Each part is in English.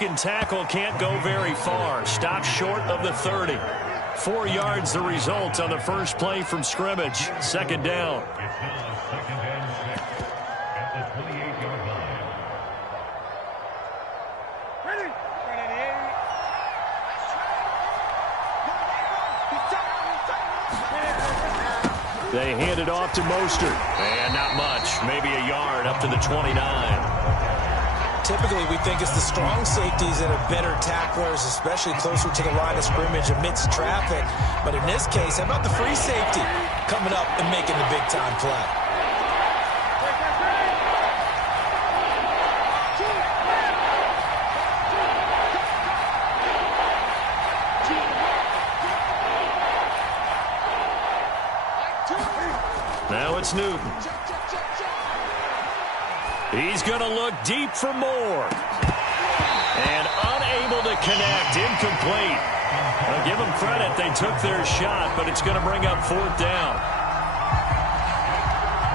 broken tackle can't go very far. Stopped short of the 30. 4 yards the result on the first play from scrimmage. Second down. They hand it off to Mostert. And not much. Maybe a yard up to the 29. Typically, we think it's the strong safeties that are better tacklers, especially closer to the line of scrimmage amidst traffic. But in this case, how about the free safety coming up and making the big-time play? Now it's Newton. He's going to look deep for more. And unable to connect. Incomplete. I'll give them credit. They took their shot, but it's going to bring up 4th down.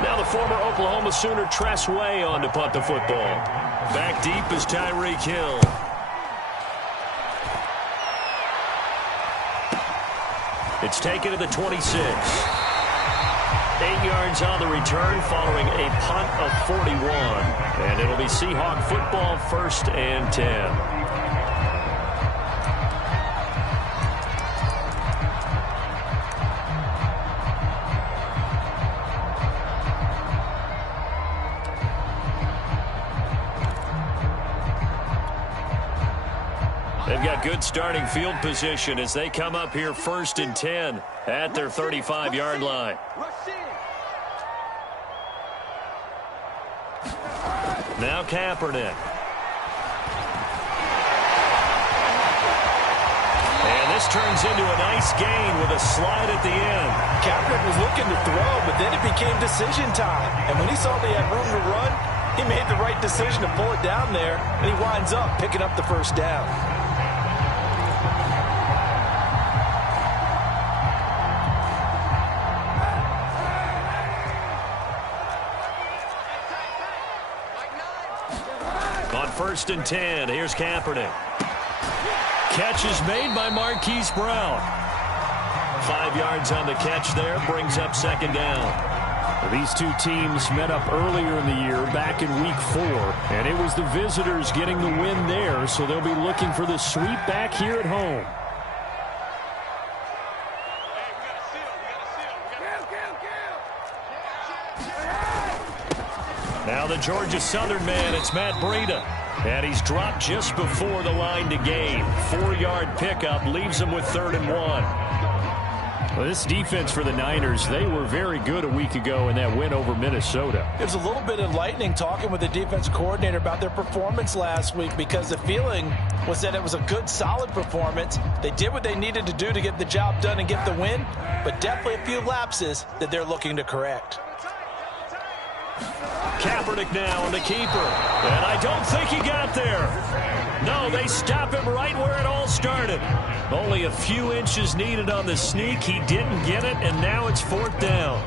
Now the former Oklahoma Sooner Tress Way on to punt the football. Back deep is Tyreek Hill. It's taken to the 26. 8 yards on the return following a punt of 41. And it'll be Seahawk football, 1st and 10. They've got good starting field position as they come up here 1st and 10 at their 35-yard line. Now Kaepernick. And this turns into a nice gain with a slide at the end. Kaepernick was looking to throw, but then it became decision time. And when he saw they had room to run, he made the right decision to pull it down there, and he winds up picking up the 1st down. On 1st and 10, here's Kaepernick. Catch is made by Marquise Brown. 5 yards on the catch there, brings up 2nd down. These two teams met up earlier in the year, back in Week 4, and it was the visitors getting the win there, so they'll be looking for the sweep back here at home. Now the Georgia Southern man, it's Matt Breida. And he's dropped just before the line to gain. 4-yard pickup leaves him with 3rd and 1. Well, this defense for the Niners, they were very good a week ago in that win over Minnesota. It was a little bit enlightening talking with the defense coordinator about their performance last week, because the feeling was that it was a good, solid performance. They did what they needed to do to get the job done and get the win, but definitely a few lapses that they're looking to correct. Kaepernick now on the keeper. And I don't think he got there. No, they stop him right where it all started. Only a few inches needed on the sneak. He didn't get it, and now it's 4th down.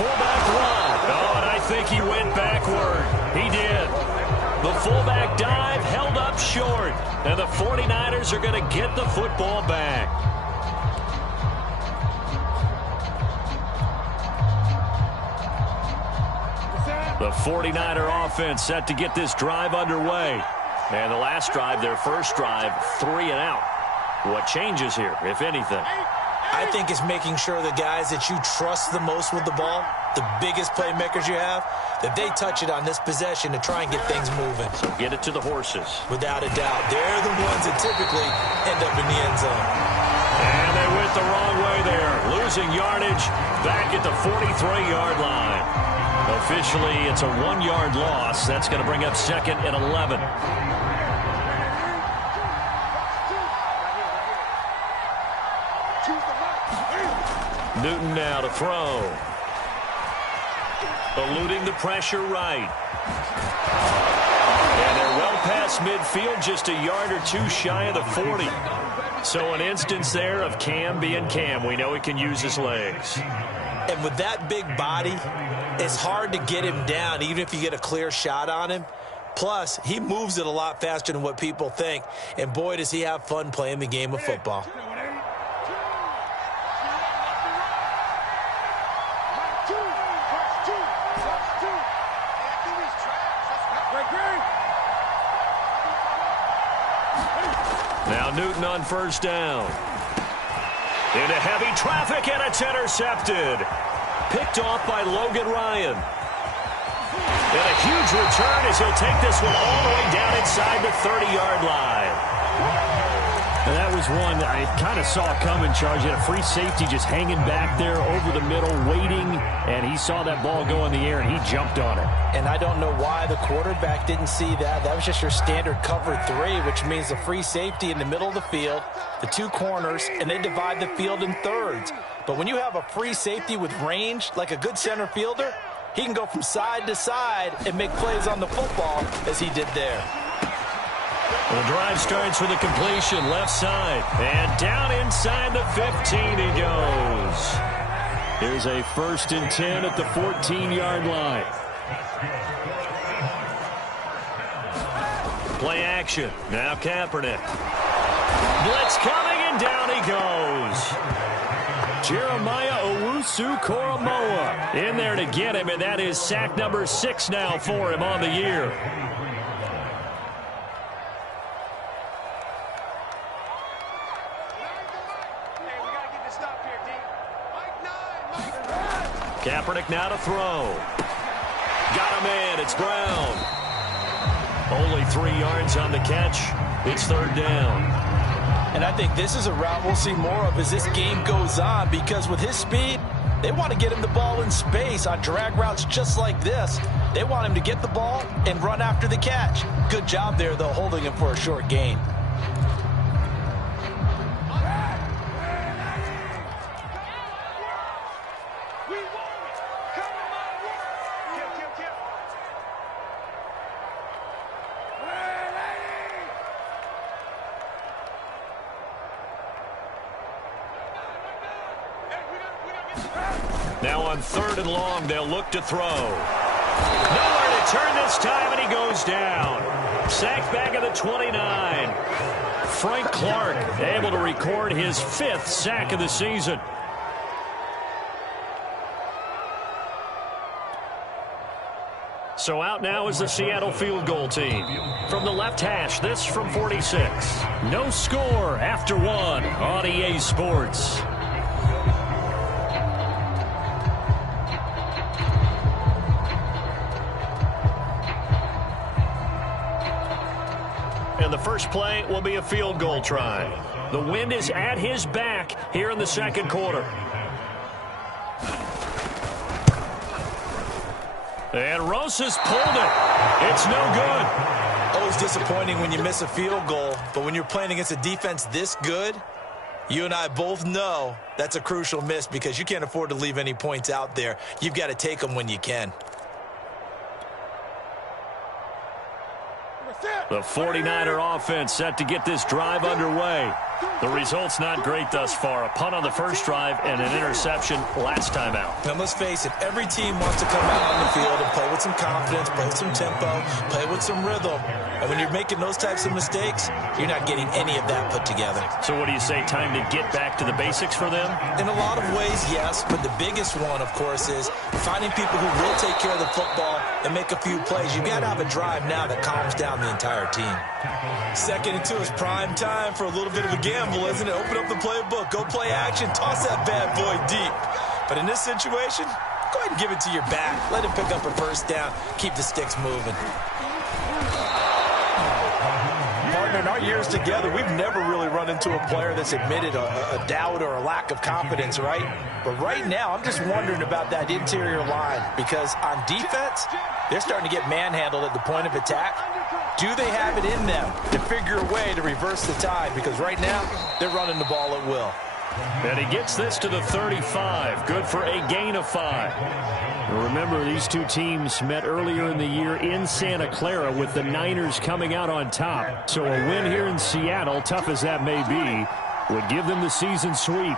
Fullback run. Oh, and I think he went backward. He did. The fullback dive held up short. And the 49ers are going to get the football back. The 49er offense set to get this drive underway. And the last drive, their first drive, 3 and out. What changes here, if anything? I think it's making sure the guys that you trust the most with the ball, the biggest playmakers you have, that they touch it on this possession to try and get things moving. So get it to the horses. Without a doubt. They're the ones that typically end up in the end zone. And they went the wrong way there. Losing yardage back at the 43-yard line. Officially, it's a 1-yard loss. That's going to bring up 2nd and 11. Newton now to throw. Eluding the pressure right. And they're well past midfield, just a yard or two shy of the 40. So an instance there of Cam being Cam. We know he can use his legs. And with that big body, it's hard to get him down, even if you get a clear shot on him. Plus, he moves it a lot faster than what people think. And boy, does he have fun playing the game of football. Now Newton on first down. Into heavy traffic, and it's intercepted. Picked off by Logan Ryan. And a huge return as he'll take this one all the way down inside the 30-yard line. And that was one I kind of saw coming, Charge. He had a free safety just hanging back there over the middle, waiting, and he saw that ball go in the air, and he jumped on it. And I don't know why the quarterback didn't see that. That was just your standard cover 3, which means the free safety in the middle of the field, the 2 corners, and they divide the field in thirds. But when you have a free safety with range, like a good center fielder, he can go from side to side and make plays on the football as he did there. The drive starts with a completion left side. And down inside the 15 he goes. Here's a 1st and 10 at the 14-yard line. Play action. Now Kaepernick. Blitz coming, and down he goes. Jeremiah Owusu-Koramoah in there to get him, and that is sack number 6 now for him on the year. Kaepernick now to throw. Got him in. It's Brown. Only 3 yards on the catch. It's 3rd down. And I think this is a route we'll see more of as this game goes on, because with his speed, they want to get him the ball in space on drag routes just like this. They want him to get the ball and run after the catch. Good job there, though, holding him for a short gain. Now on 3rd and long, they'll look to throw. Nowhere to turn this time, and he goes down. Sacked back at the 29. Frank Clark able to record his 5th sack of the season. So out now is the Seattle field goal team. From the left hash, this from 46. No score after 1 on EA Sports. And the first play will be a field goal try. The wind is at his back here in the 2nd quarter. And Rosas pulled it. It's no good. Always disappointing when you miss a field goal, but when you're playing against a defense this good, you and I both know that's a crucial miss, because you can't afford to leave any points out there. You've got to take them when you can. The 49er offense set to get this drive underway. The result's not great thus far. A punt on the first drive and an interception last time out. And let's face it, every team wants to come out on the field and play with some confidence, play with some tempo, play with some rhythm. And when you're making those types of mistakes, you're not getting any of that put together. So what do you say, time to get back to the basics for them? In a lot of ways, yes, but the biggest one, of course, is finding people who will take care of the football and make a few plays. You've got to have a drive now that calms down the entire team. 2nd and 2 is prime time for a little bit of a gamble, isn't it? Open up the playbook, go play action, toss that bad boy deep. But in this situation, go ahead and give it to your back. Let him pick up a 1st down, keep the sticks moving. Partner, in our years together, we've never really run into a player that's admitted a doubt or a lack of confidence, right? But right now, I'm just wondering about that interior line, because on defense, they're starting to get manhandled at the point of attack. Do they have it in them to figure a way to reverse the tide? Because right now, they're running the ball at will. And he gets this to the 35. Good for a gain of 5. Remember, these two teams met earlier in the year in Santa Clara with the Niners coming out on top. So a win here in Seattle, tough as that may be, would give them the season sweep.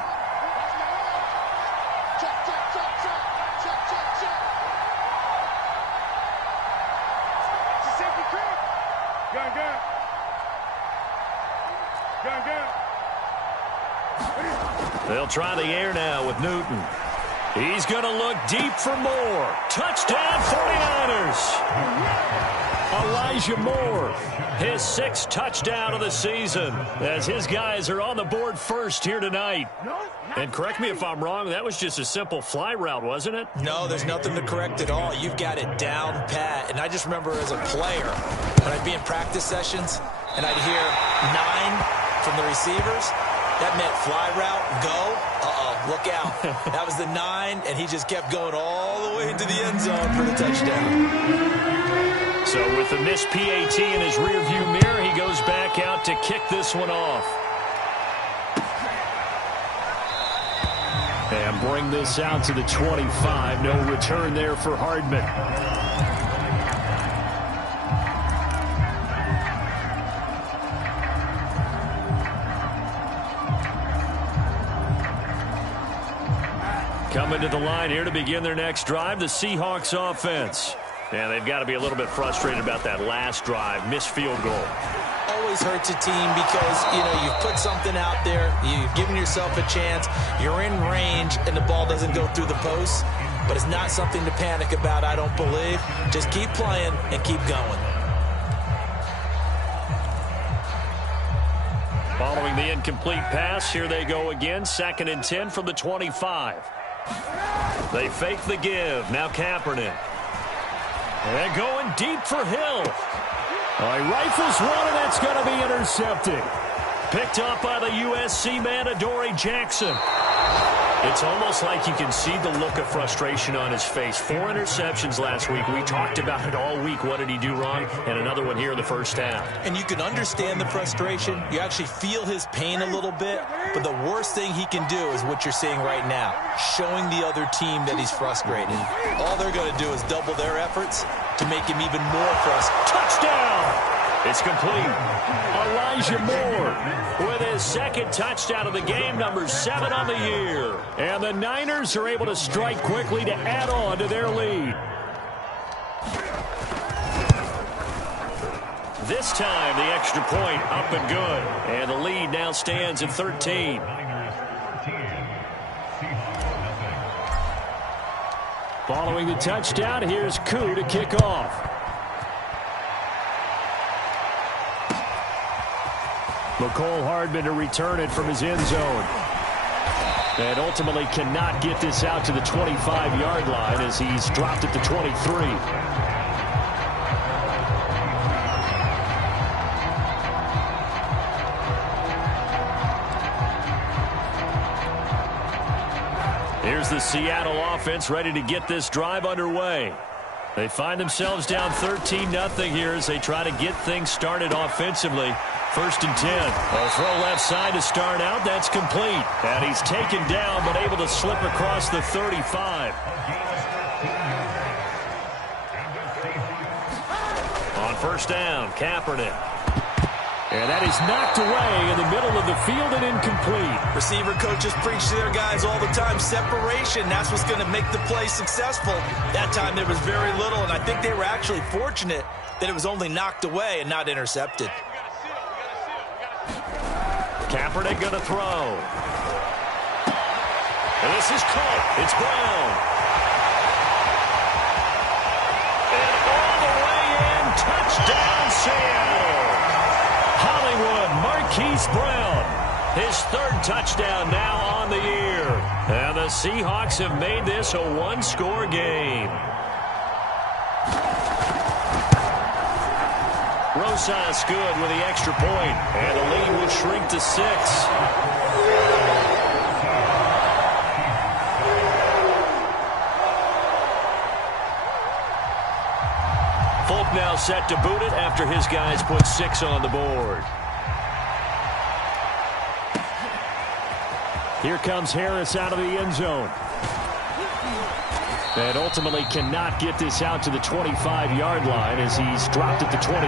They'll try the air now with Newton. He's going to look deep for more. Touchdown, 49ers. Elijah Moore, his 6th touchdown of the season, as his guys are on the board first here tonight. And correct me if I'm wrong, that was just a simple fly route, wasn't it? No, there's nothing to correct at all. You've got it down pat. And I just remember as a player, when I'd be in practice sessions, and I'd hear 9 from the receivers, that meant fly route, go. Look out. That was the 9, and he just kept going all the way into the end zone for the touchdown. So with the missed PAT in his rearview mirror, he goes back out to kick this one off. And bring this out to the 25. No return there for Hardman. Coming to the line here to begin their next drive, the Seahawks offense. And they've got to be a little bit frustrated about that last drive, missed field goal. Always hurts a team because, you've put something out there, you've given yourself a chance, you're in range, and the ball doesn't go through the post. But it's not something to panic about, I don't believe. Just keep playing and keep going. Following the incomplete pass, here they go again, 2nd and 10 from the 25. They fake the give. Now Kaepernick. And going deep for Hill. He rifles one, and that's going to be intercepted. Picked up by the USC man, Adoree Jackson. It's almost like you can see the look of frustration on his face. 4 interceptions last week. We talked about it all week. What did he do wrong? And another one here in the first half. And you can understand the frustration. You actually feel his pain a little bit. But the worst thing he can do is what you're seeing right now, showing the other team that he's frustrated. All they're going to do is double their efforts to make him even more frustrated. Touchdown! It's complete. Elijah Moore with his 2nd touchdown of the game, number 7 on the year. And the Niners are able to strike quickly to add on to their lead. This time, the extra point up and good. And the lead now stands at 13. Following the touchdown, here's Koo to kick off. McCole Hardman to return it from his end zone. And ultimately cannot get this out to the 25-yard line as he's dropped at the 23. Here's the Seattle offense ready to get this drive underway. They find themselves down 13-0 here as they try to get things started offensively. 1st and 10. A throw left side to start out. That's complete. And he's taken down but able to slip across the 35. On 1st down, Kaepernick. And that is knocked away in the middle of the field and incomplete. Receiver coaches preach to their guys all the time. Separation, that's what's going to make the play successful. That time there was very little, and I think they were actually fortunate that it was only knocked away and not intercepted. Kaepernick going to throw. And this is caught. It's Brown. And all the way in. Touchdown, Seattle. Hollywood, Marquise Brown. His 3rd touchdown now on the year. And the Seahawks have made this a 1-score game. Rosas good with the extra point, and the lead will shrink to 6. Folk now set to boot it after his guys put 6 on the board. Here comes Harris out of the end zone. And ultimately cannot get this out to the 25-yard line as he's dropped at the 23.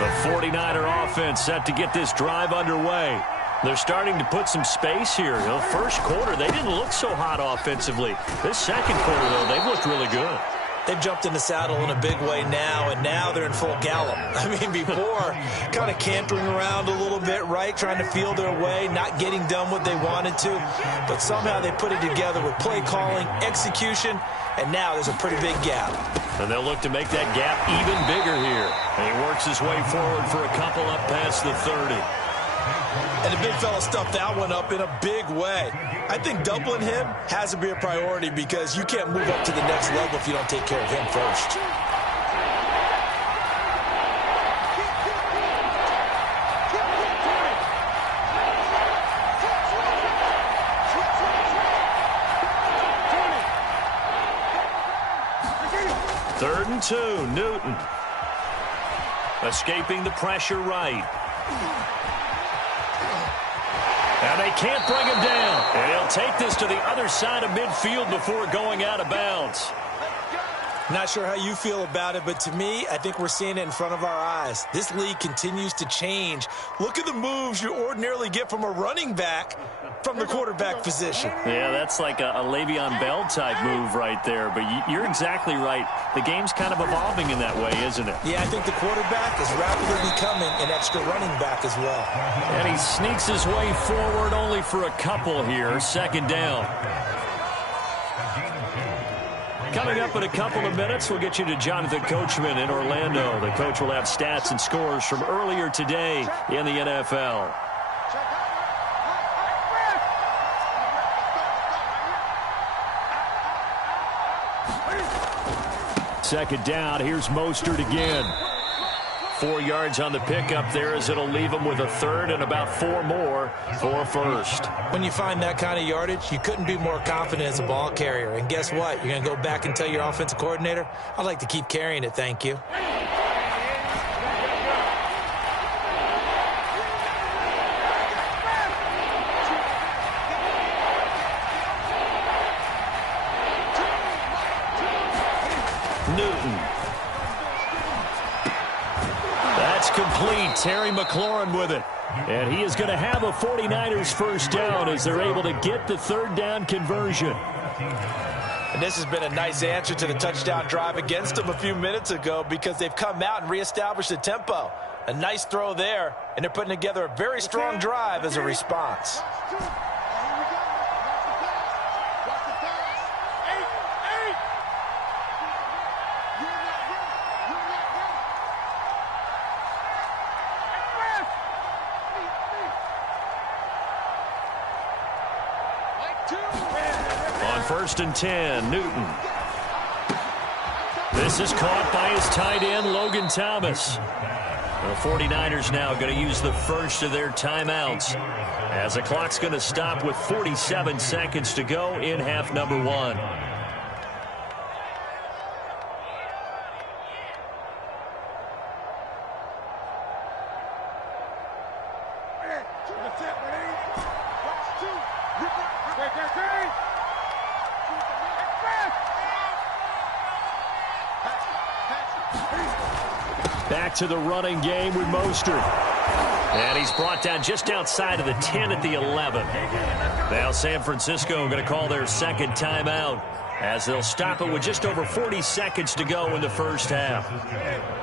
The 49er offense set to get this drive underway. They're starting to put some space here. The first quarter, they didn't look so hot offensively. This second quarter, though, they've looked really good. They've jumped in the saddle in a big way now, and now they're in full gallop. I mean, before, kind of cantering around a little bit, right, trying to feel their way, not getting done what they wanted to. But somehow they put it together with play calling, execution, and now there's a pretty big gap. And they'll look to make that gap even bigger here. And he works his way forward for a couple up past the 30. And the big fella stuffed that one up in a big way. I think doubling him has to be a priority because you can't move up to the next level if you don't take care of him first. Third and 2, Newton. Escaping the pressure right. And they can't bring him down. And he'll take this to the other side of midfield before going out of bounds. Not sure how you feel about it, but to me, I think we're seeing it in front of our eyes. This league continues to change. Look at the moves you ordinarily get from a running back from the quarterback position. Yeah, that's like a Le'Veon Bell type move right there. But you're exactly right. The game's kind of evolving in that way, isn't it? Yeah, I think the quarterback is rapidly becoming an extra running back as well. And he sneaks his way forward only for a couple here. Second down. Coming up in a couple of minutes, we'll get you to Jonathan Coachman in Orlando. The coach will have stats and scores from earlier today in the NFL. Second down, here's Mostert again. 4 yards on the pickup there as it'll leave him with a third and about 4 more for a first. When you find that kind of yardage, you couldn't be more confident as a ball carrier. And guess what? You're going to go back and tell your offensive coordinator, I'd like to keep carrying it, thank you. Newton. That's complete. Terry McLaurin with it. And he is going to have a 49ers first down as they're able to get the third down conversion. And this has been a nice answer to the touchdown drive against them a few minutes ago because they've come out and reestablished the tempo. A nice throw there, and they're putting together a very strong drive as a response. First and 10, Newton. This is caught by his tight end, Logan Thomas. The 49ers now going to use the first of their timeouts as the clock's going to stop with 47 seconds to go in half number 1. Back to the running game with Mostert. And he's brought down just outside of the 10 at the 11. Now San Francisco going to call their second timeout as they'll stop it with just over 40 seconds to go in the first half.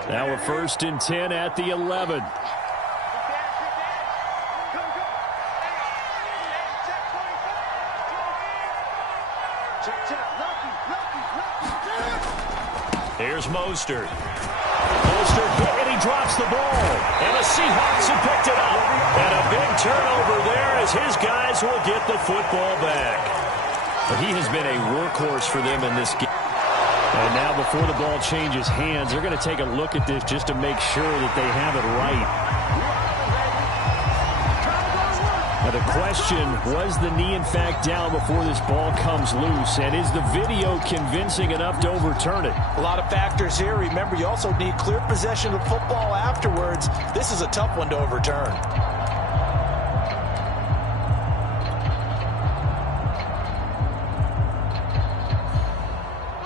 Now we're first and 10 at the 11. Here's Mostert. Mostert hit and he drops the ball. And the Seahawks have picked it up. And a big turnover there as his guys will get the football back. But he has been a workhorse for them in this game. And now before the ball changes hands, they're going to take a look at this just to make sure that they have it right. Now the question, was the knee in fact down before this ball comes loose? And is the video convincing enough to overturn it? A lot of factors here. Remember, you also need clear possession of football afterwards. This is a tough one to overturn.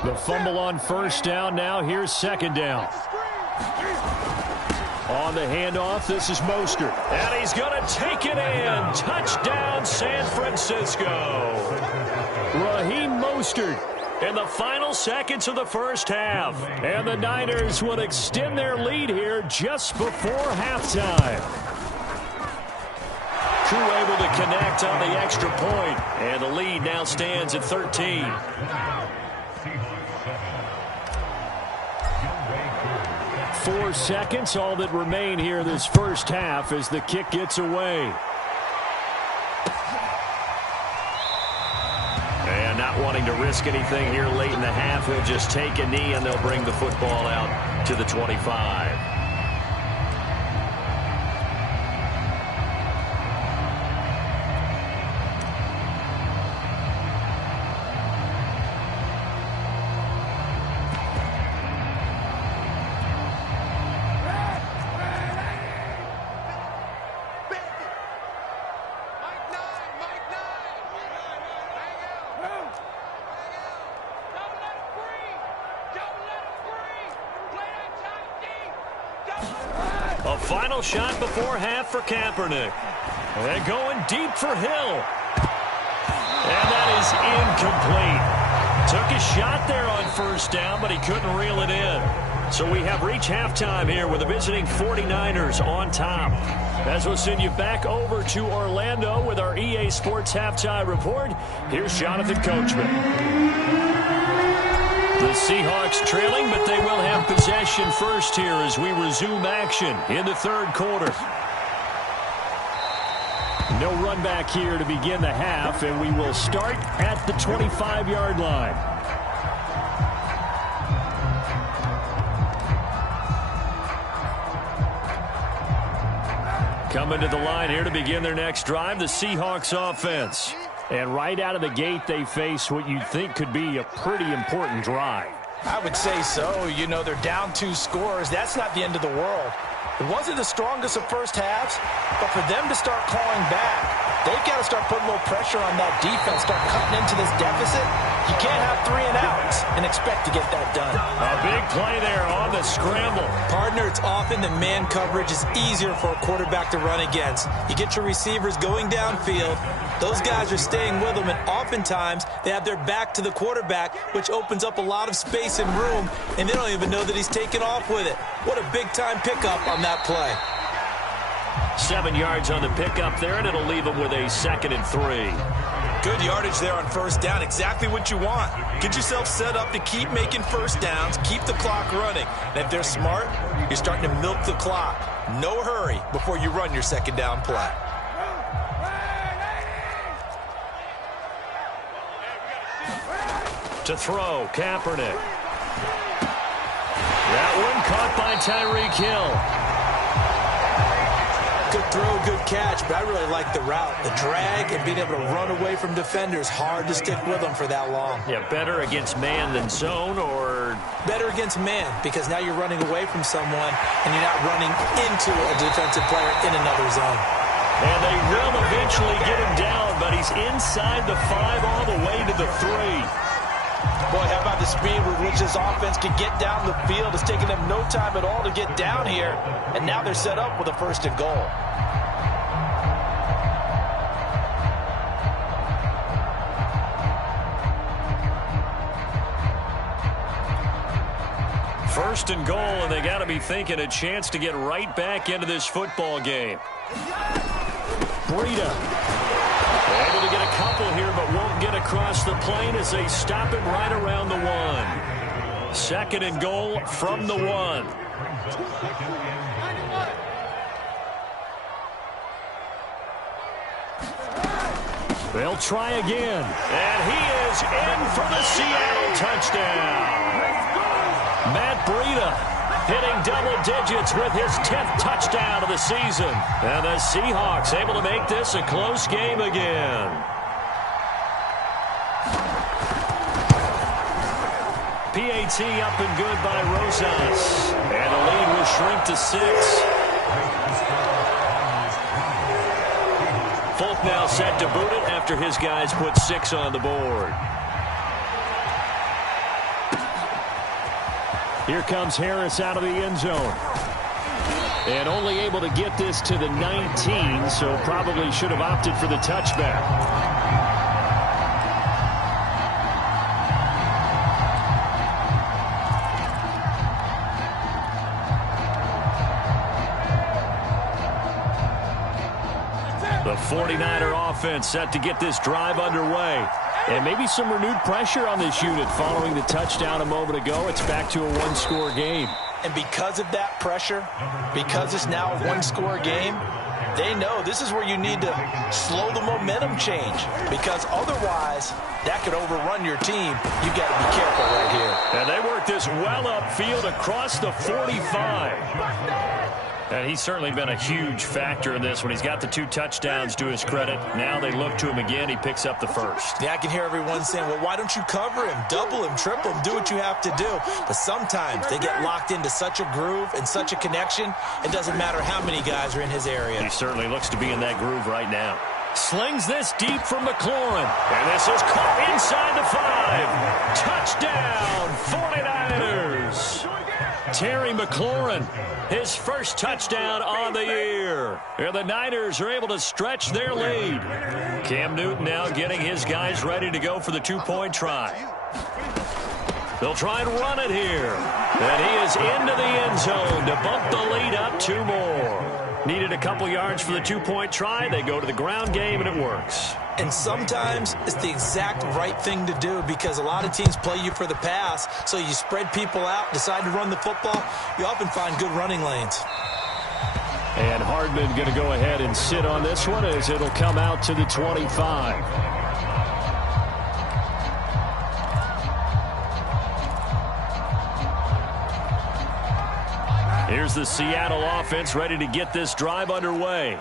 The fumble on first down. Now here's second down. On the handoff, this is Mostert. And he's going to take it in. Touchdown, San Francisco. Raheem Mostert In the final seconds of the first half. And the Niners will extend their lead here just before halftime. Crew able to connect on the extra point. And the lead now stands at 13. 4 seconds, all that remain here this first half as the kick gets away. And not wanting to risk anything here late in the half, he'll just take a knee and they'll bring the football out to the 25. A final shot before half for Kaepernick. And going deep for Hill. And that is incomplete. Took a shot there on first down, but he couldn't reel it in. So we have reached halftime here with the visiting 49ers on top. As we'll send you back over to Orlando with our EA Sports Halftime Report, here's Jonathan Coachman. The Seahawks trailing, but they will have possession first here as we resume action in the third quarter. No run back here to begin the half, and we will start at the 25-yard line. Coming to the line here to begin their next drive, the Seahawks offense. And right out of the gate, they face what you'd think could be a pretty important drive. I would say so. You know, they're down 2 scores. That's not the end of the world. It wasn't the strongest of first halves, but for them to start clawing back, they've got to start putting a little pressure on that defense, start cutting into this deficit. You can't have 3 and outs and expect to get that done. A big play there on the scramble. Partner, it's often that man coverage is easier for a quarterback to run against. You get your receivers going downfield. Those guys are staying with them, and oftentimes they have their back to the quarterback, which opens up a lot of space and room, and they don't even know that he's taken off with it. What a big-time pickup on that play. 7 yards on the pickup there, and it'll leave them with a 2nd and 3. Good yardage there on first down. Exactly what you want. Get yourself set up to keep making first downs, keep the clock running. And if they're smart, you're starting to milk the clock. No hurry before you run your second down play. To throw, Kaepernick. That one caught by Tyreek Hill. Good throw, good catch, but I really like the route. The drag and being able to run away from defenders, hard to stick with them for that long. Yeah, better against man than zone, or? Better against man, because now you're running away from someone and you're not running into a defensive player in another zone. And they will eventually get him down, but he's inside the 5 all the way to the 3. Boy, how about the speed with which this offense can get down the field? It's taken them no time at all to get down here, and now they're set up with a 1st and goal. First and goal, and they got to be thinking a chance to get right back into this football game. Breida. Able to get a couple here, but won't get across the plane as they stop it right around the 1. 2nd and goal from the 1. They'll try again. And he is in for the Seattle touchdown. Matt Breida hitting double digits with his 10th touchdown of the season. And the Seahawks able to make this a close game again. PAT up and good by Rosas. And the lead will shrink to 6. Folk now set to boot it after his guys put 6 on the board. Here comes Harris out of the end zone. And only able to get this to the 19, so probably should have opted for the touchback. The 49er offense set to get this drive underway. And maybe some renewed pressure on this unit following the touchdown a moment ago. It's back to a one-score game. And because of that pressure, because it's now a one-score game, they know this is where you need to slow the momentum change. Because otherwise, that could overrun your team. You got to be careful right here. And they work this well upfield across the 45. And he's certainly been a huge factor in this when he's got the 2 touchdowns to his credit. Now they look to him again. He picks up the first. Yeah, I can hear everyone saying, well, why don't you cover him, double him, triple him, do what you have to do. But sometimes they get locked into such a groove and such a connection, it doesn't matter how many guys are in his area. He certainly looks to be in that groove right now. Slings this deep from McLaurin. And this is caught inside the 5. Touchdown, 49ers. Terry McLaurin, his first touchdown on the year. And the Niners are able to stretch their lead. Cam Newton now getting his guys ready to go for the 2-point try. They'll try and run it here. And he is into the end zone to bump the lead up 2 more. Needed a couple yards for the 2-point try. They go to the ground game, and it works. And sometimes it's the exact right thing to do because a lot of teams play you for the pass, so you spread people out, decide to run the football. You often find good running lanes. And Hardman going to go ahead and sit on this one as it'll come out to the 25. Here's the Seattle offense ready to get this drive underway.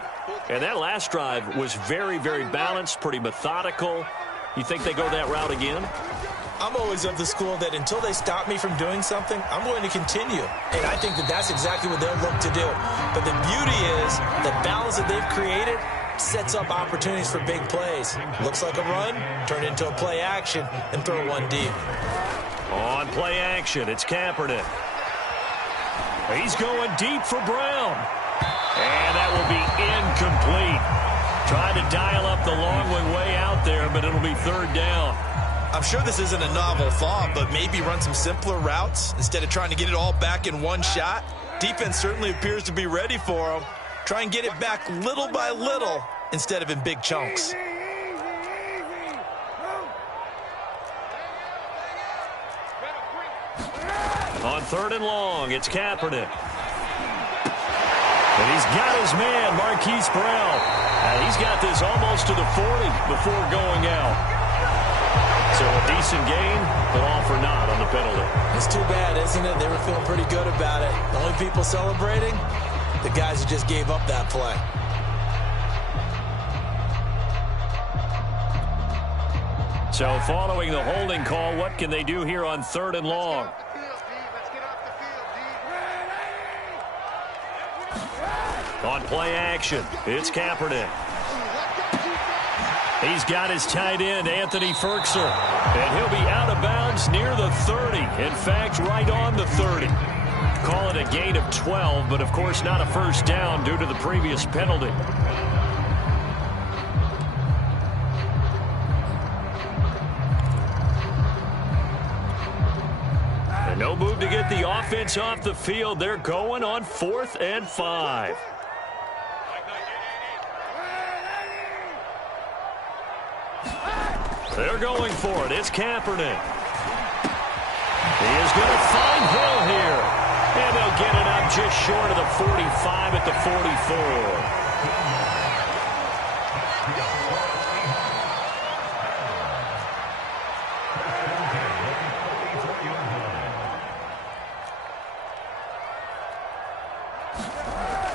And that last drive was very, very balanced, pretty methodical. You think they go that route again? I'm always of the school that until they stop me from doing something, I'm going to continue. And I think that that's exactly what they'll look to do. But the beauty is the balance that they've created sets up opportunities for big plays. Looks like a run, turn into a play action, and throw one deep. On play action, it's Kaepernick. He's going deep for Brown. And that will be incomplete. Trying to dial up the long way out there, but it'll be 3rd down. I'm sure this isn't a novel thought, but maybe run some simpler routes instead of trying to get it all back in one shot. Defense certainly appears to be ready for him. Try and get it back little by little instead of in big chunks. On 3rd and long, it's Kaepernick. And he's got his man, Marquise Brown. And he's got this almost to the 40 before going out. So a decent gain, but all for naught on the penalty. It's too bad, isn't it? They were feeling pretty good about it. The only people celebrating, the guys who just gave up that play. So following the holding call, what can they do here on 3rd and long? On play action, it's Kaepernick. He's got his tight end, Anthony Ferkser. And he'll be out of bounds near the 30. In fact, right on the 30. Call it a gain of 12, but of course not a first down due to the previous penalty. And no move to get the offense off the field. They're going on 4th and 5. They're going for it. It's Kaepernick. He is going to find Hill here. And they'll get it up just short of the 45 at the 44.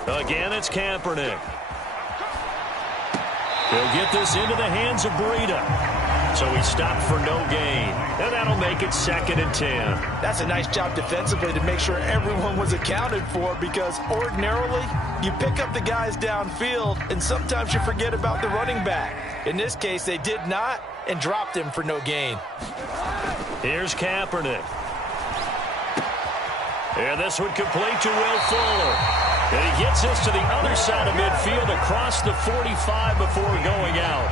Again, it's Kaepernick. He'll get this into the hands of Breida. So he stopped for no gain. And that'll make it 2nd and 10. That's a nice job defensively to make sure everyone was accounted for, because ordinarily you pick up the guys downfield and sometimes you forget about the running back. In this case, they did not and dropped him for no gain. Here's Kaepernick. And this one complete to Will Fuller. And he gets this to the other side of midfield across the 45 before going out.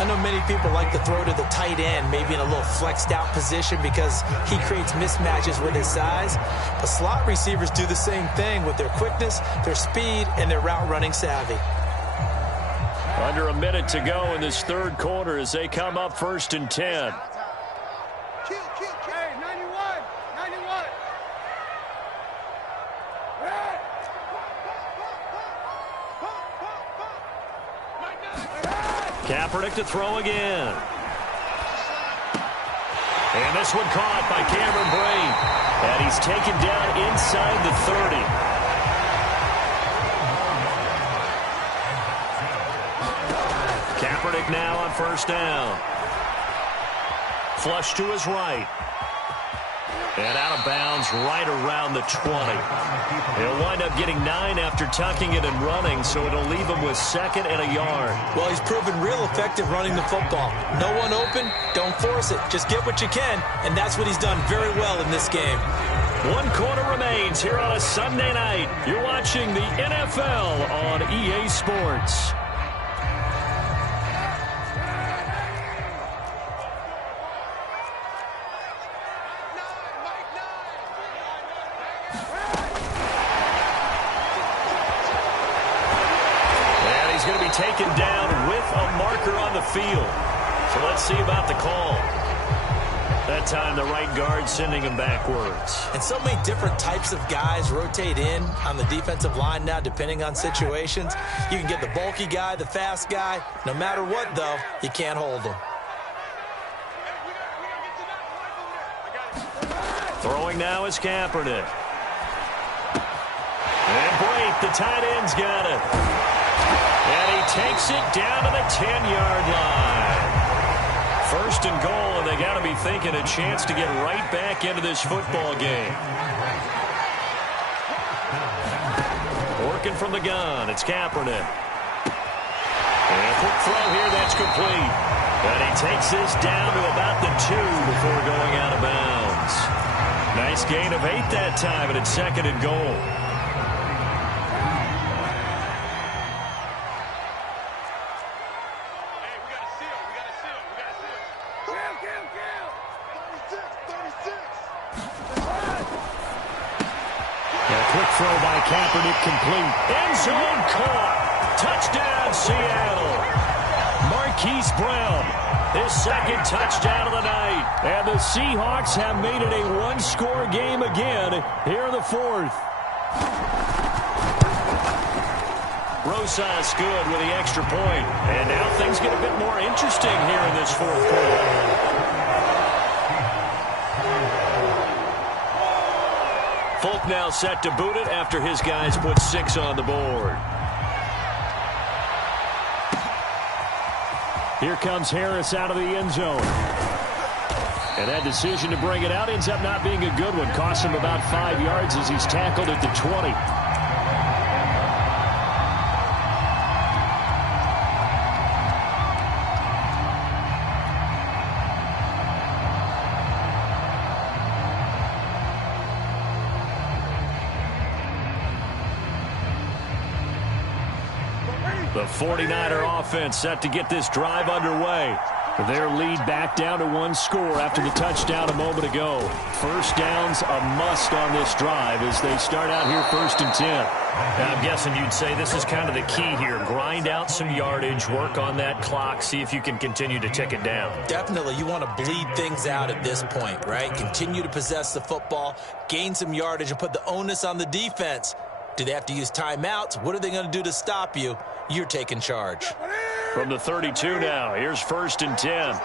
I know many people like to throw to the tight end, maybe in a little flexed out position because he creates mismatches with his size. But slot receivers do the same thing with their quickness, their speed, and their route running savvy. Under a minute to go in this third quarter as they come up 1st and 10. Hey, 91. Kaepernick to throw again. And this one caught by Cameron Brate. And he's taken down inside the 30. Kaepernick now on 1st down. Flush to his right. And out of bounds right around the 20. He'll wind up getting 9 after tucking it and running, so it'll leave him with 2nd and a yard. Well, he's proven real effective running the football. No one open, don't force it. Just get what you can, and that's what he's done very well in this game. 1 quarter remains here on a Sunday night. You're watching the NFL on EA Sports. Taken down with a marker on the field. So let's see about the call. That time the right guard sending him backwards. And so many different types of guys rotate in on the defensive line now depending on situations. You can get the bulky guy, the fast guy. No matter what, though, you can't hold him. Throwing now is Kaepernick. And Brate, the tight end's got it. And he takes it down to the 10-yard line. 1st and goal, and they got to be thinking a chance to get right back into this football game. Working from the gun, it's Kaepernick. And a quick throw here, that's complete. And he takes this down to about the 2 before going out of bounds. Nice gain of 8 that time, and it's 2nd and goal. Throw by Kaepernick complete. End zone caught. Touchdown, Seattle. Marquise Brown, his 2nd touchdown of the night. And the Seahawks have made it a one-score game again here in the 4th. Rosas good with the extra point. And now things get a bit more interesting here in this 4th quarter. Folk now set to boot it after his guys put 6 on the board. Here comes Harris out of the end zone. And that decision to bring it out ends up not being a good one. Costs him about 5 yards as he's tackled at the 20. The 49er offense set to get this drive underway. Their lead back down to 1 score after the touchdown a moment ago. 1st down's a must on this drive as they start out here 1st and 10. Now, I'm guessing you'd say this is kind of the key here. Grind out some yardage, work on that clock, see if you can continue to tick it down. Definitely, you want to bleed things out at this point, right? Continue to possess the football, gain some yardage, and put the onus on the defense. Do they have to use timeouts? What are they going to do to stop you? You're taking charge. From the 32 now, here's 1st and 10.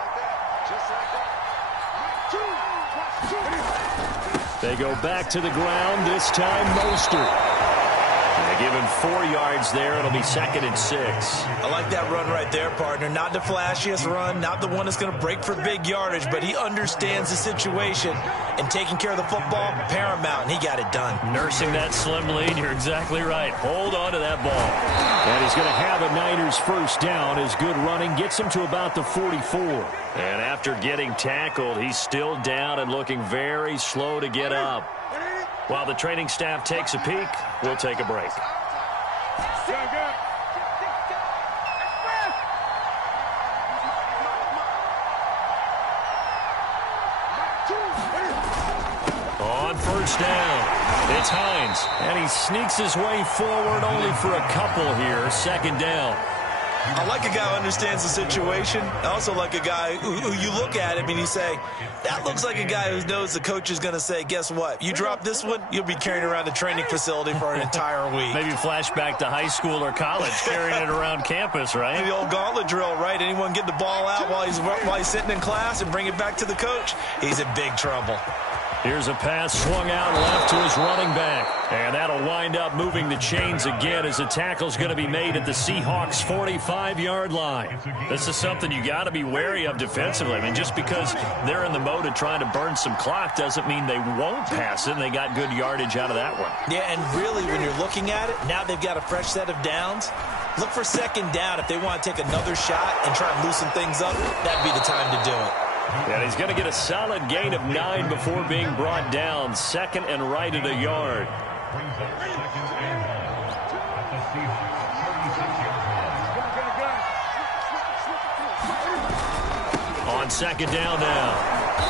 They go back to the ground, this time Mostert. And Give him 4 yards there. It'll be 2nd and 6. I like that run right there, partner. Not the flashiest run, not the one that's going to break for big yardage, but he understands the situation, and taking care of the football, paramount, and he got it done. Nursing that slim lead, you're exactly right. Hold on to that ball. And he's going to have a Niners first down. His good running gets him to about the 44. And after getting tackled, he's still down and looking very slow to get up. While the training staff takes a peek, we'll take a break. On first down, it's Hines. And he sneaks his way forward only for a couple here. 2nd down. I like a guy who understands the situation. I also like a guy who you look at him and you say, that looks like a guy who knows the coach is going to say, guess what? You drop this one, you'll be carrying around the training facility for an entire week. Maybe flashback to high school or college, carrying it around campus, right? The old gauntlet drill, right? Anyone get the ball out while he's sitting in class and bring it back to the coach? He's in big trouble. Here's a pass swung out left to his running back. And that'll wind up moving the chains again as the tackle's going to be made at the Seahawks' 45-yard line. This is something you got to be wary of defensively. I mean, just because they're in the mode of trying to burn some clock doesn't mean they won't pass it. And they got good yardage out of that one. Yeah, and really, when you're looking at it, now they've got a fresh set of downs. Look for 2nd down if they want to take another shot and try and loosen things up. That'd be the time to do it. And he's going to get a solid gain of 9 before being brought down. 2nd and right at a yard. On 2nd down now,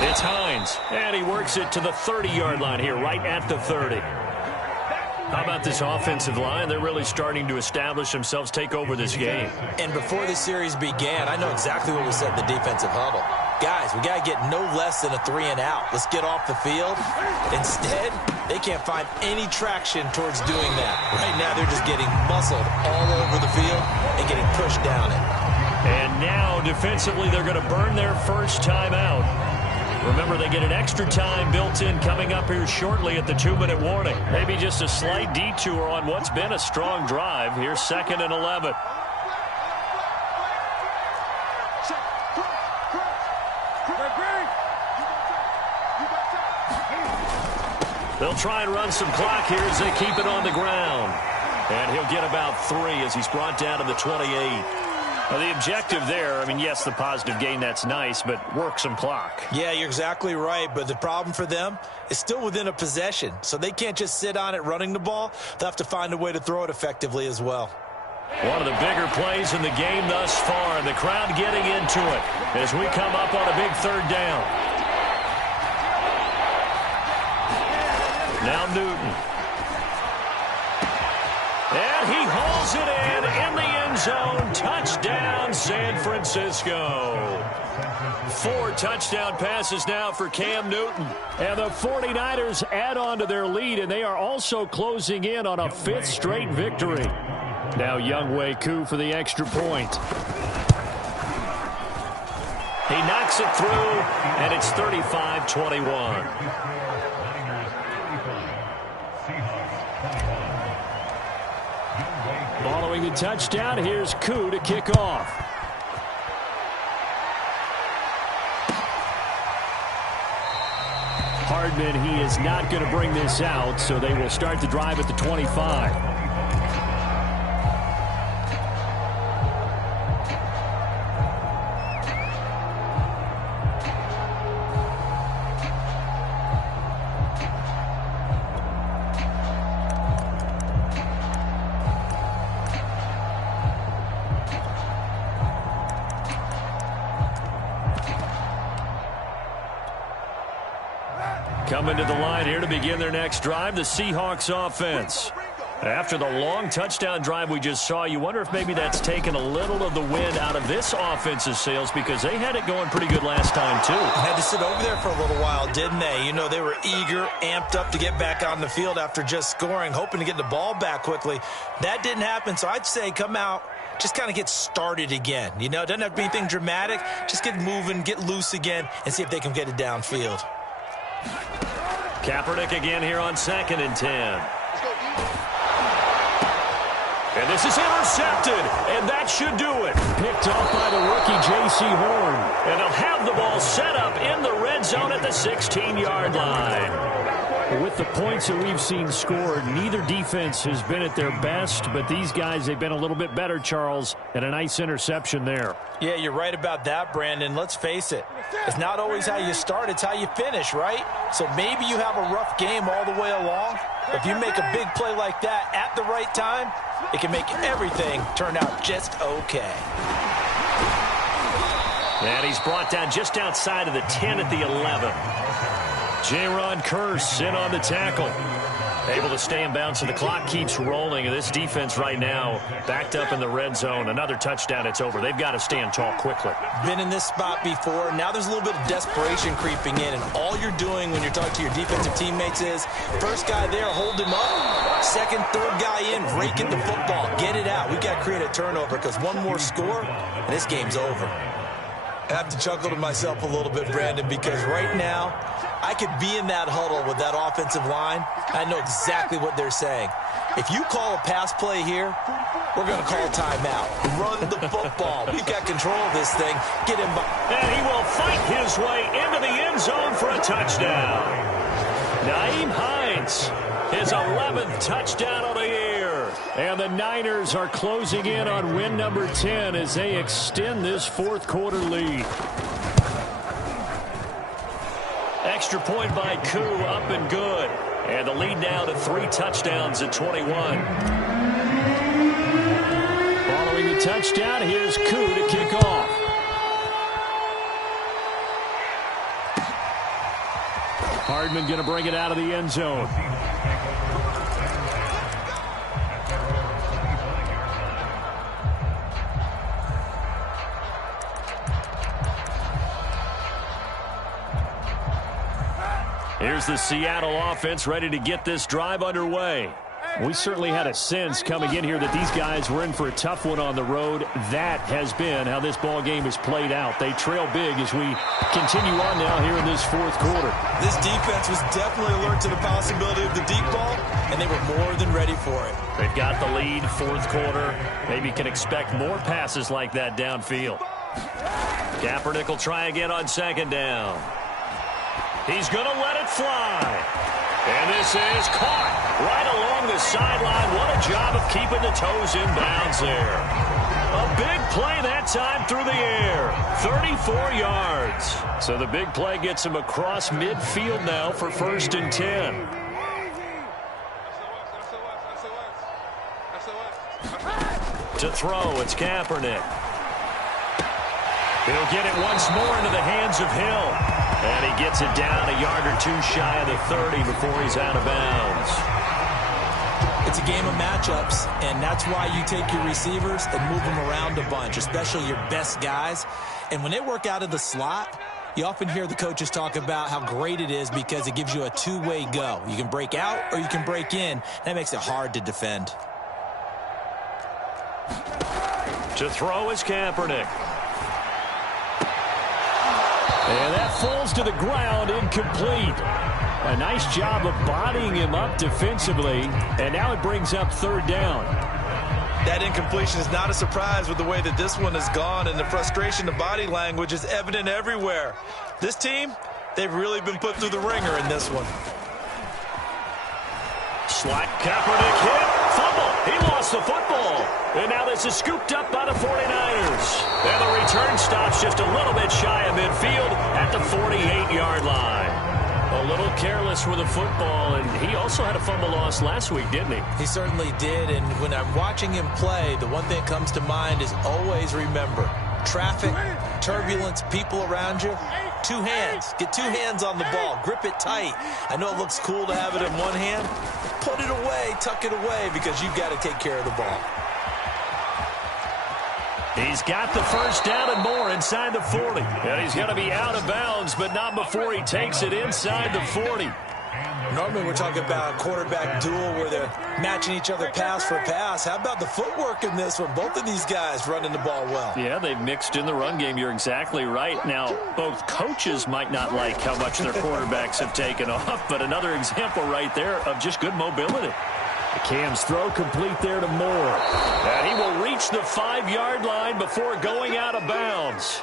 it's Hines. And he works it to the 30-yard line here, right at the 30. How about this offensive line? They're really starting to establish themselves, take over this game. And before the series began, I know exactly what we said in the defensive huddle. Guys, we got to get no less than a 3-and-out. Let's get off the field. Instead, they can't find any traction towards doing that. Right now, they're just getting muscled all over the field and getting pushed down it. And now, defensively, they're going to burn their first time out. Remember, they get an extra time built in coming up here shortly at the 2-minute warning. Maybe just a slight detour on what's been a strong drive. Here's 2nd and 11. They'll try and run some clock here as they keep it on the ground. And he'll get about 3 as he's brought down to the 28. Now, the objective there, I mean, yes, the positive gain, that's nice, but work some clock. Yeah, you're exactly right, but the problem for them is still within a possession, so they can't just sit on it running the ball. They'll have to find a way to throw it effectively as well. One of the bigger plays in the game thus far, and the crowd getting into it as we come up on a big 3rd down. Now Newton. And he hauls it in the end zone. Touchdown, San Francisco. 4 touchdown passes now for Cam Newton. And the 49ers add on to their lead, and they are also closing in on a 5th straight victory. Now Younghoe Koo for the extra point. He knocks it through, and it's 35-21. Following the touchdown, here's Koo to kick off. Hardman, he is not going to bring this out, so they will start the drive at the 25. Coming to the line here to begin their next drive, the Seahawks offense. After the long touchdown drive we just saw, you wonder if maybe that's taken a little of the wind out of this offense's sails because they had it going pretty good last time, too. Had to sit over there for a little while, didn't they? You know, they were eager, amped up to get back on the field after just scoring, hoping to get the ball back quickly. That didn't happen, so I'd say come out, just kind of get started again. You know, it doesn't have to be anything dramatic. Just get moving, get loose again, and see if they can get it downfield. Kaepernick again here on 2nd and 10. And this is intercepted, and that should do it. Picked off by the rookie J.C. Horn. And they'll have the ball set up in the red zone at the 16-yard line. With the points that we've seen scored, neither defense has been at their best, but these guys, they've been a little bit better, Charles, and a nice interception there. Yeah, you're right about that, Brandon. Let's face it. It's not always how you start, it's how you finish, right? So maybe you have a rough game all the way along. If you make a big play like that at the right time, it can make everything turn out just okay. And he's brought down just outside of the 10 at the 11. J-Ron Curse in on the tackle. Able to stay in bounds, and the clock keeps rolling. And this defense right now backed up in the red zone. Another touchdown, it's over. They've got to stand tall quickly. Been in this spot before. Now there's a little bit of desperation creeping in. And all you're doing when you're talking to your defensive teammates is, first guy there, hold him up. Second, third guy in, rake at the football. Get it out. We've got to create a turnover because one more score, and this game's over. I have to chuckle to myself a little bit, Brandon, because right now, I could be in that huddle with that offensive line. I know exactly what they're saying. If you call a pass play here, we're going to call a timeout. Run the football. We've got control of this thing. Get him by. And he will fight his way into the end zone for a touchdown. Nyheim Hines, his 11th touchdown of the year. And the Niners are closing in on win number 10 as they extend this fourth quarter lead. Extra point by Koo, up and good. And the lead now to 3 touchdowns at 21. Following the touchdown, here's Koo to kick off. Hardman going to bring it out of the end zone. Here's the Seattle offense ready to get this drive underway. We certainly had a sense coming in here that these guys were in for a tough one on the road. That has been how this ball game has played out. They trail big as we continue on now here in this fourth quarter. This defense was definitely alert to the possibility of the deep ball, and they were more than ready for it. They've got the lead, fourth quarter. Maybe can expect more passes like that downfield. Kaepernick will try again on second down. He's going to let it fly. And this is caught right along the sideline. What a job of keeping the toes in bounds there. A big play that time through the air. 34 yards. So the big play gets him across midfield now for 1st and 10. To throw, it's Kaepernick. He'll get it once more into the hands of Hill. And he gets it down a yard or 2 shy of the 30 before he's out of bounds. It's a game of matchups, and that's why you take your receivers and move them around a bunch, especially your best guys. And when they work out of the slot, you often hear the coaches talk about how great it is because it gives you a two-way go. You can break out or you can break in. That makes it hard to defend. To throw is Kaepernick. And that falls to the ground, incomplete. A nice job of bodying him up defensively, and now it brings up 3rd down. That incompletion is not a surprise with the way that this one has gone, and the frustration, the body language is evident everywhere. This team, they've really been put through the ringer in this one. Slot, Kaepernick hit, fumble. He lost the football. And now this is scooped up by the 49ers. And the return stops just a little bit shy of midfield at the 48-yard line. A little careless with the football, and he also had a fumble loss last week, didn't he? He certainly did, and when I'm watching him play, the one thing that comes to mind is always remember, traffic, turbulence, people around you, 2 hands. Get 2 hands on the ball. Grip it tight. I know it looks cool to have it in one hand. Put it away, tuck it away, because you've got to take care of the ball. He's got the first down and more inside the 40. And he's going to be out of bounds, but not before he takes it inside the 40. Normally we're talking about a quarterback duel where they're matching each other pass for pass. How about the footwork in this one? Both of these guys running the ball well. Yeah, they've mixed in the run game. You're exactly right. Now, both coaches might not like how much their quarterbacks have taken off, but another example right there of just good mobility. Cam's throw complete there to Moore. And he will reach the 5-yard line before going out of bounds.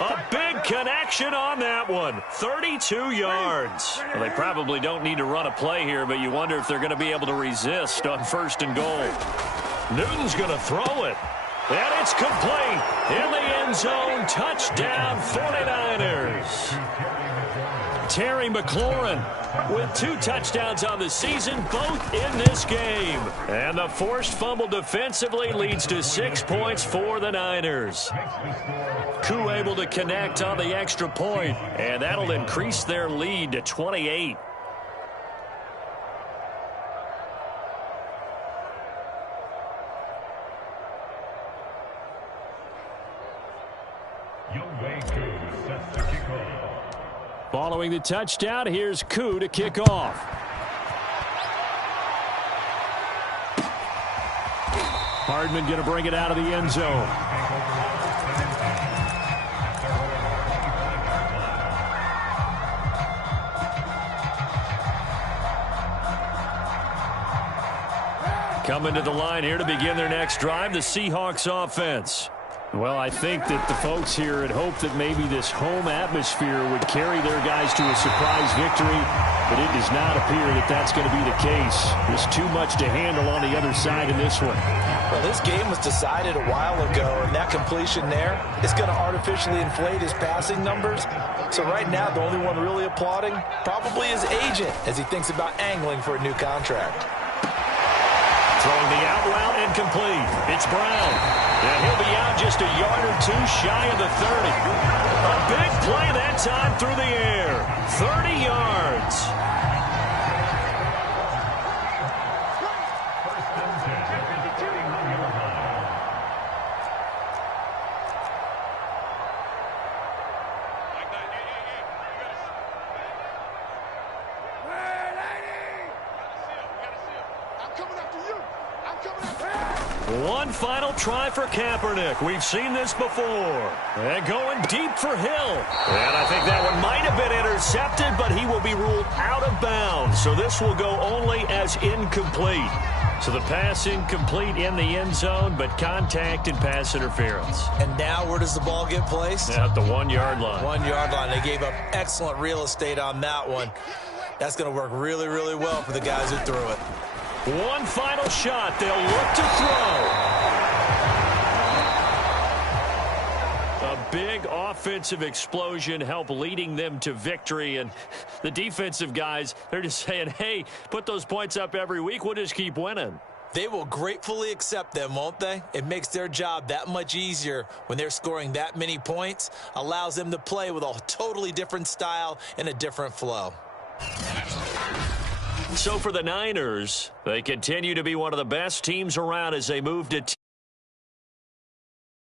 A big connection on that one. 32 yards. Well, they probably don't need to run a play here, but you wonder if they're going to be able to resist on 1st and goal. Newton's going to throw it. And it's complete. In the end zone, touchdown 49ers. Terry McLaurin with 2 touchdowns on the season, both in this game. And the forced fumble defensively leads to 6 points for the Niners. Koo able to connect on the extra point, and that'll increase their lead to 28. Following the touchdown, here's Koo to kick off. Hardman going to bring it out of the end zone. Coming to the line here to begin their next drive, the Seahawks offense. Well, I think that the folks here had hoped that maybe this home atmosphere would carry their guys to a surprise victory, but it does not appear that that's going to be the case. There's too much to handle on the other side in this one. Well, this game was decided a while ago, and that completion there is going to artificially inflate his passing numbers. So right now, the only one really applauding probably his agent as he thinks about angling for a new contract. Throwing the out route incomplete. It's Brown. And he'll be out just a yard or 2 shy of the 30. A big play that time through the air. 30 yards. One final try for Kaepernick. We've seen this before. And going deep for Hill. And I think that one might have been intercepted, but he will be ruled out of bounds. So this will go only as incomplete. So the pass incomplete in the end zone, but contact and pass interference. And now where does the ball get placed? At the 1-yard line. 1-yard line. They gave up excellent real estate on that one. That's going to work really, really well for the guys who threw it. One final shot. They'll look to throw. A big offensive explosion helped leading them to victory. And the defensive guys, they're just saying, hey, put those points up every week. We'll just keep winning. They will gratefully accept them, won't they? It makes their job that much easier when they're scoring that many points. Allows them to play with a totally different style and a different flow. So for the Niners, they continue to be one of the best teams around as they move to